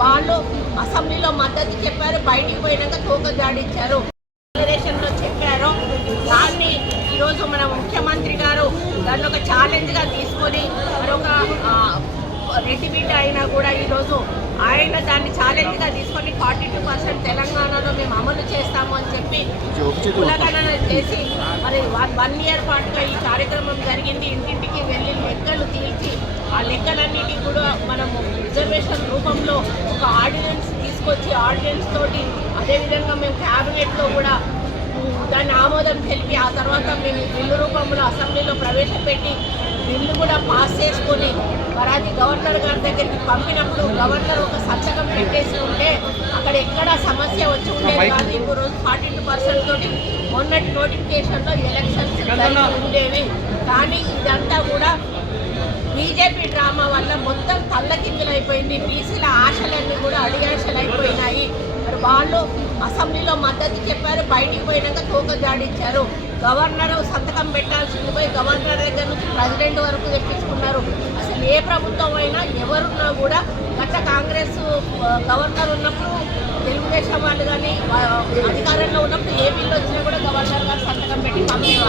వాళ్ళు అసెంబ్లీలో మద్దతు చెప్పారు, బయటికి పోయినాక తోక జాడించారు. డిక్లరేషన్లో చెప్పారు. దాన్ని ఈరోజు మన ముఖ్యమంత్రి గారు దాన్ని ఒక ఛాలెంజ్గా తీసుకొని మరొక రెడ్డి బిడ్డ అయినా కూడా ఈరోజు ఆయన దాన్ని ఛాలెంజ్గా తీసుకొని 42% తెలంగాణలో మేము అమలు చేస్తాము అని చెప్పి కులగణన చేసి మరి 1 ఇయర్ పాటుగా ఈ కార్యక్రమం జరిగింది. ఇంటింటికి వెళ్ళి లెక్కలు తీర్చి ఆ లెక్కలన్నిటికీ కూడా మనము రిజర్వేషన్ రూపంలో ఒక ఆర్డినెన్స్ తీసుకొచ్చి ఆర్డినెన్స్ తోటి అదేవిధంగా మేము క్యాబినెట్లో కూడా దాన్ని ఆమోదం తెలిపి ఆ తర్వాత మేము బిల్లు రూపంలో అసెంబ్లీలో ప్రవేశపెట్టి బిల్లు కూడా పాస్ చేసుకొని మరి అది గవర్నర్ గారి దగ్గరికి పంపినప్పుడు గవర్నర్ ఒక సంతకం పెట్టేసి ఉంటే అక్కడ ఎక్కడ సమస్య వచ్చి ఉండేది కాదు. ఇప్పుడు రోజు 42% తోటి మొన్నటి నోటిఫికేషన్లో ఎలక్షన్స్ ఉండేవి. కానీ ఇదంతా కూడా బీజేపీ డ్రామా వల్ల మొత్తం తల్లకిందులైపోయింది. బీసీల ఆశలన్నీ కూడా అడియాశలు అయిపోయినాయి. మరి వాళ్ళు అసెంబ్లీలో మద్దతు చెప్పారు, బయటికి పోయినాక తోక జాడించారు. గవర్నర్ సంతకం పెట్టాల్సింది పోయి గవర్నర్ దగ్గర నుంచి ప్రెసిడెంట్ వరకు తెప్పించుకున్నారు. అసలు ఏ ప్రభుత్వం అయినా ఎవరున్నా కూడా గత కాంగ్రెస్ గవర్నర్ ఉన్నప్పుడు తెలుగుదేశం వాళ్ళు కానీ అధికారంలో ఉన్నప్పుడు ఏ బిల్లు వచ్చినా కూడా గవర్నర్ గారు సంతకం పెట్టి పంపేవారు.